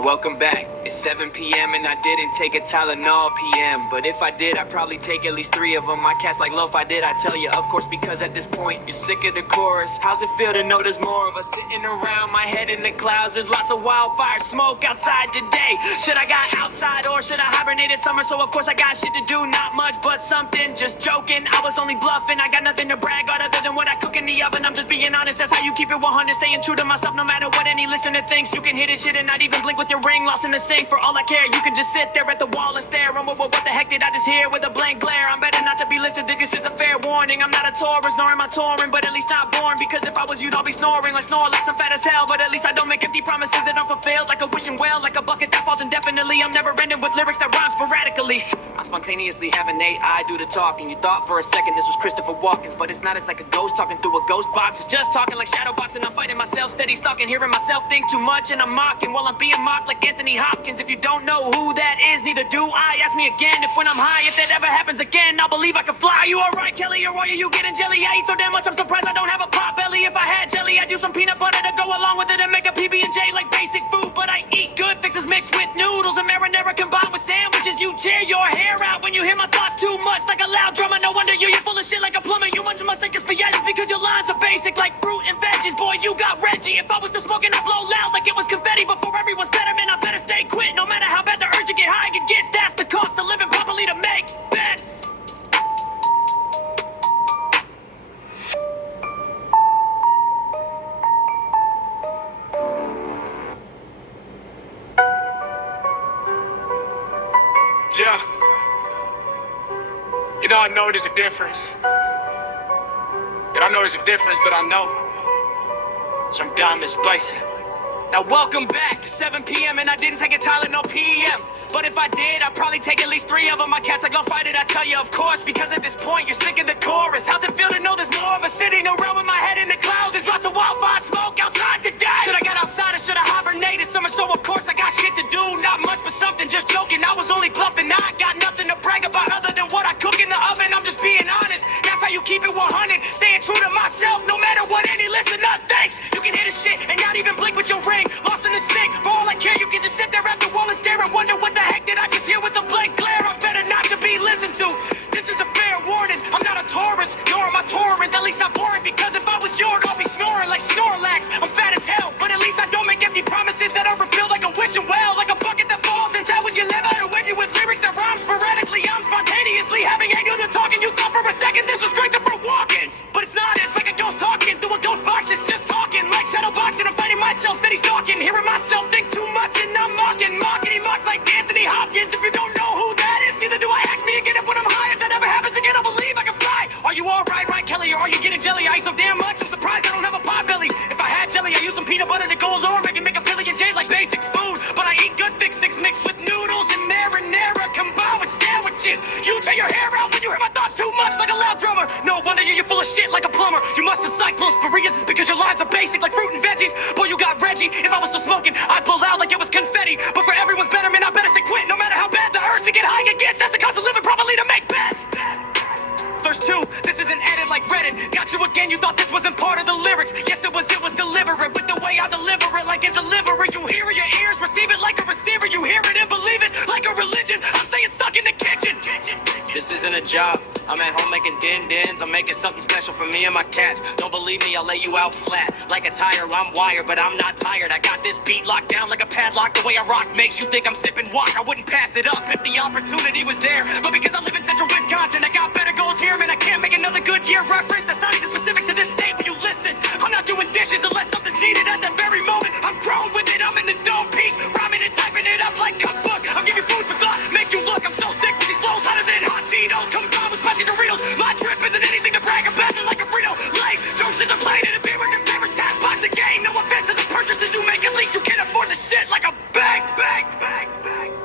Now welcome back. It's 7 p.m. and I didn't take a Tylenol PM. But if I did, I'd probably take at least 3 of them. My cat's like loaf, I did, I tell you. Of course, because at this point, you're sick of the chorus. How's it feel to know there's more of us sitting around? My head in the clouds, there's lots of wildfire smoke outside today. Should I got outside or should I hibernated summer? So of course I got shit to do, not much but something. Just joking, I was only bluffing. I got nothing to brag on other than what I cook in the oven. I'm just being honest, that's how you keep it 100. Staying true to myself no matter what any listener thinks. You can hit this shit and not even blink with your ring lost in the sink. For all I care, you can just sit there at the wall and stare. What the heck did I just hear with a blank glare? I'm better not to be listed, this is a fair warning. I'm not a tourist, nor am I touring, but at least not born. Because if I was you'd all be snoring like Snorlax. I'm fat as hell, but at least I don't make empty promises that aren't fulfilled. Like a wishing well, like a bucket that falls indefinitely. I'm never ending with lyrics that rhyme sporadically. I spontaneously have an AI do the talking. You thought for a second this was Christopher Walken's, but it's not. It's like a ghost talking through a ghost box. It's just talking like shadow boxing. I'm fighting myself, steady stalking, hearing myself think too much, and I'm mocking while I'm being mocked like Anthony Hopkins. If you don't know who that is, neither do I. Ask me again if when I'm high, if that ever happens again, I'll believe I can fly. You alright, Kelly, or are you getting jelly? I eat so damn much, I'm surprised I don't have a pot belly. If I had jelly, I'd use some peanut butter to go along with it and make a PB&J like basic food. But I eat good fixes mixed with noodles and marinara combined with sandwiches. You tear your hair out when you hear my thoughts too much, like a loud drummer. No wonder you're full of shit like a plumber. You munch must think it's just because your lines are basic like fruit and veggies. Boy, you got Reggie. If I was to smoke and I blow loud like it was confetti before everyone's better, man, I better stay quit. No matter how bad the urge to get high it gets, that's the cost of living properly to make best. Yeah. You know, I know there's a difference. And I know there's a difference, but I know sometimes it's basic. Now welcome back. It's 7 p.m. and I didn't take a Tylenol PM. But if I did, I'd probably take at least 3 of them. My cat's like, go fight it, I tell you, of course. Because at this point, you're sick of the chorus. How's it feel to know there's more of us sitting around with my head in the clouds? There's lots of wildfire smoke outside today. Should I got outside or should I hibernated summer? So of course I got shit to do. Not much but something, just joking. I was only bluffing. I got nothing to brag about other than what I cook in the oven. I'm just being honest. That's how you keep it 100. Staying true to myself, no matter what any listener thinks. You can hit a shit and not even blink with your ring lost in the sink. For all I care, you can just sit there at the wall and stare and wonder what the heck did I just hear with a blank glare. I'm better not to be listened to. This is a fair warning. I'm not a tourist, nor am I touring. At least not boring, because if I was yours, I'll be snoring like Snorlax. I'm fat as hell, but at least I don't make empty promises that are fulfilled like a wishing well, like a bucket that falls into when you live out of with you with lyrics that rhyme sporadically. I'm spontaneously having a do the talking. You thought for a second this was Christopher Walken's, but it's not. It's like a ghost talking through a ghost box. It's just talking like shadow boxing. I'm fighting myself, steady stalking, hearing myself think too much, and I'm mocking he mocked like Anthony Hopkins. If you don't know who that is, neither do I. Ask me again if when I'm high, if that ever happens again, I'll believe I can fly. Are you alright, right, Kelly, or are you getting jelly? I eat so damn much, I'm surprised I don't have a pot belly. If I had jelly, I use some peanut butter to go along, maybe make a PB&J like basic food. But I eat good fixes mixed with noodles and marinara combined with sandwiches. You tear your hair out when you hear my thoughts too much, like a loud drummer. No wonder you're full of shit like a plumber. You must have cyclosporiasis because your lines are basic like fruit and veggies. Boy, you got Reggie. If I was still smoking, I'd blow out like it was confetti. But for everyone's betterment, I better stay quit. No matter how bad the urge to get high it gets, that's the cost of living properly to make best. Verse 2, this isn't edit like Reddit. Got you again, you thought this wasn't part of the lyrics. Yes, it was deliberate. With the way I deliver it, like a deliverer. You hear it, your ears receive it like a receiver. You hear it and believe it like a religion. I'm staying stuck in the kitchen. This isn't a job. I'm at home making din-dins. I'm making something special for me and my cats. Don't believe me, I'll lay you out flat. Like a tire, I'm wired, but I'm not tired. I got this beat locked down like a padlock. The way I rock makes you think I'm sipping walk. I wouldn't pass it up if the opportunity was there. But because I live in central Wisconsin, I got better goals here. Man, I can't make another good year reference. That's not even specific to this state, but you listen. I'm not doing dishes unless something's needed at that very moment. I'm grown with it, I'm in the dome piece. Rhyming and typing it up like cookbook. I'll give you food for thought, make you look. I'm so sick with these flows, hotter than hot Cheetos. Combined with spicy Doritos. My trip isn't anything to brag about. They're like a Frito Lays. Jones is a plane and a beer with your favorite tap box again. No offense to the purchases you make, at least you can afford the shit like a bag.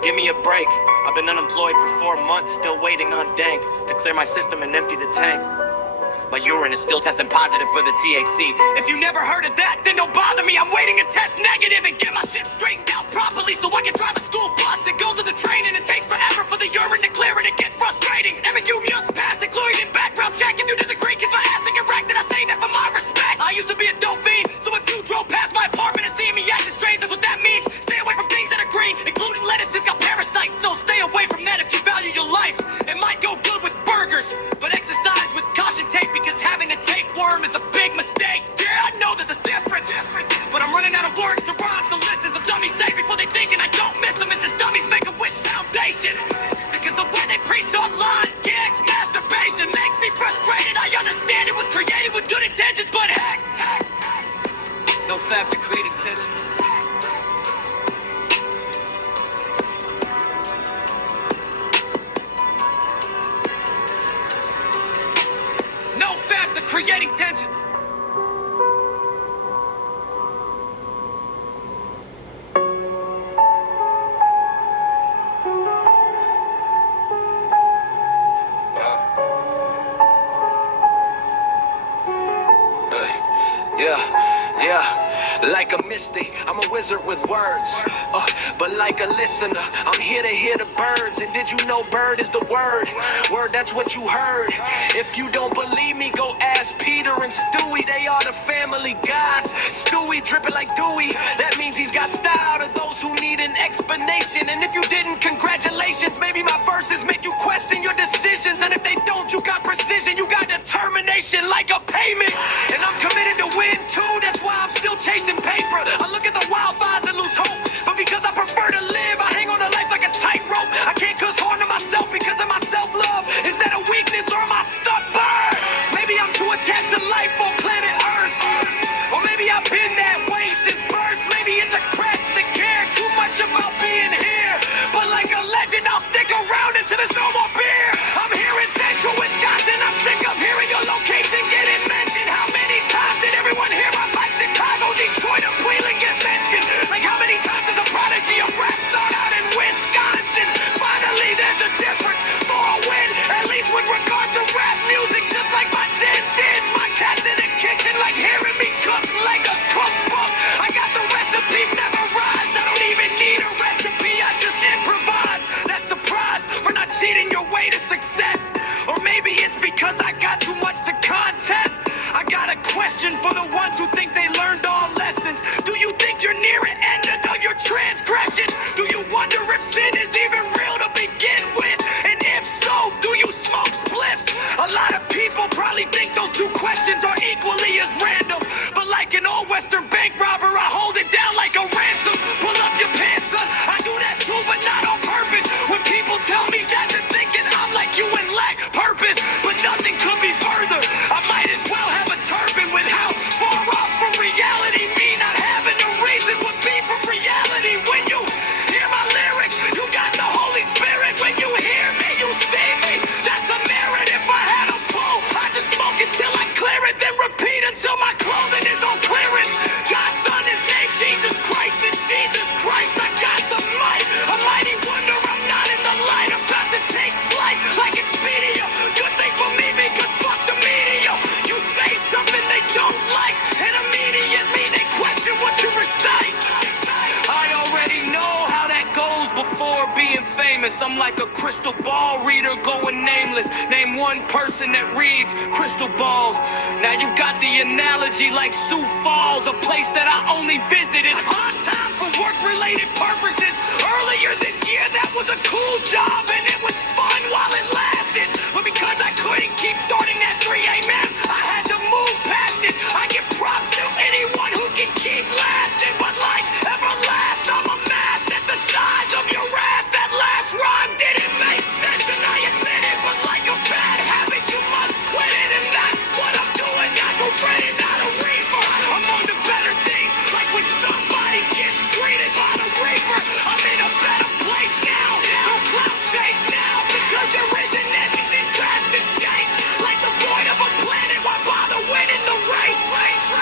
Give me a break. I've been unemployed for 4 months, still waiting on dank to clear my system and empty the tank. My urine is still testing positive for the THC. If you never heard of that, then don't bother me. I'm waiting to test negative and get my shit straightened out properly so I can drive a school bus and go to the train. And it takes forever for the urine to clear and it gets frustrating. MQ Muse passed the chlorine background check. If you disagree, kiss my ass and get racked. And I say that for my respect. I used to be a dope fiend, so if you drove past my apartment and see me acting strange, that's what that means. Stay away from things that are lettuce has got parasites, so stay away from that if you value your life. It might go good with burgers, but exercise with caution tape, because having a tapeworm is a big mistake. Yeah, I know there's a difference, but I'm running out of words to rhyme, so listen. Some dummies say before they think, and I don't miss them. It's this dummies make a wish foundation, because the way they preach online, gigs, masturbation makes me frustrated. I understand it was created with good intentions, but heck, no fab to create intentions. No fab to creating tensions. Like a mystic, I'm a wizard with words. But like a listener, I'm here to hear the birds. And did you know bird is the word? Word, that's what you heard. If you don't believe me, go ask Peter and Stewie. They are the family guys. Stewie dripping like Dewey. That means he's got style to those who need an explanation. And if you didn't, congratulations. Maybe my verses make you question your decisions. And if they don't, you got precision. You got determination like a payment. And I'm committed to win too. That's why I'm still chasing paper. I look at the wildfires and lose hope, but because I prefer to live, I hang on to life like a tightrope. I can't cause harm to myself because of my self-love. Is that a weakness or am I stuck? Burn! Maybe I'm too attached to life on planet Earth, or maybe I've been that way since birth. Maybe it's a crest to care too much about being here, but like a legend, I'll stick around until there's no more beer. I'm here in central Wisconsin. I'm sick of hearing your location getting mentioned. How many times did everyone hear I like Chicago, Detroit, or Cleveland get mentioned? Like how many times is a prodigy of rap start out in Wisconsin? Finally, there's a difference for a win, at least with regards to rap music. Just like my dentist, my cat's in the kitchen, like hearing me cook like a cookbook. I got the recipe memorized. I don't even need a recipe, I just improvise. That's the prize for not cheating your way to success. Or maybe it's because I got too much to contest. I got a question for the ones who think they learned all lessons. Do you think you're near an end of your transgression? Do you wonder if sin is even real to begin with? And if so, do you smoke spliffs? A lot of people probably think those two questions are equally as random. But like an old Western bank robber, I hold it down like a ransom. Pull up your pants, son. I do that too, but not on purpose. When people tell me that, they're thinking I'm like you and lack purpose. But nothing could be further. I might as well have a turban with how far off from reality me not having a reason would be from reality. When you hear my lyrics, you got the Holy Spirit. When you hear me, you see me. That's a merit. If I had a pull, I just smoke until I clear it, then repeat until my clothing is on clearance. God's son, his name Jesus Christ, and Jesus Christ, I got the mic. A mighty wonder, I'm not in the light, about to take flight like Expedia. Good thing for me because fuck the media. You say something they don't like, and immediately they question what you recite. I already know how that goes before being famous. I'm like a crystal ball reader going nameless. Name one person that reads crystal balls. Now you got the analogy like Sioux Falls, a place that I only visited on time for work-related purposes. Earlier this year, that was a cool job and it was fun while it lasted. But because I couldn't keep starting at 3 a.m., I had to move past it. I give props to anyone who can keep lasting, but like everlast, I'm amassed at the size of your ass. That last rhyme didn't make sense, and I admit it, but like a bad habit, you must quit it, and that's what I'm doing. I go ready, not a reefer. I'm on to better things, like when somebody gets greeted by the reaper. I'm in a better place now, no cloud chase now, because there isn't anything trapped to chase. Like the void of a planet, why bother winning the race?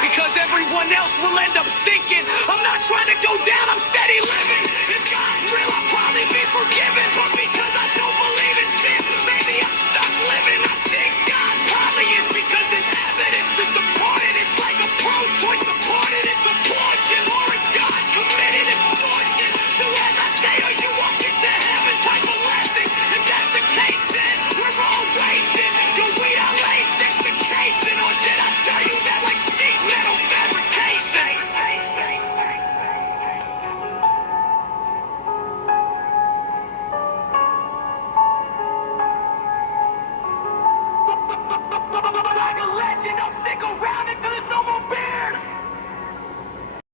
Because everyone else will end up sinking. I'm not trying to go down, I'm steady living. If God's real, I'll probably be forgiven, but because I don't believe in sin, maybe I'm stuck living. I think God probably is, because there's evidence to support it. It's like a pro-choice deported, it's abortion, or is God committed extortion? So as I say, or you won't get to heaven type of lesson. If that's the case, then we're all wasted. Your weed I laced, that's the case. Then or did I tell you that like sheet metal fabrication? you don't stick around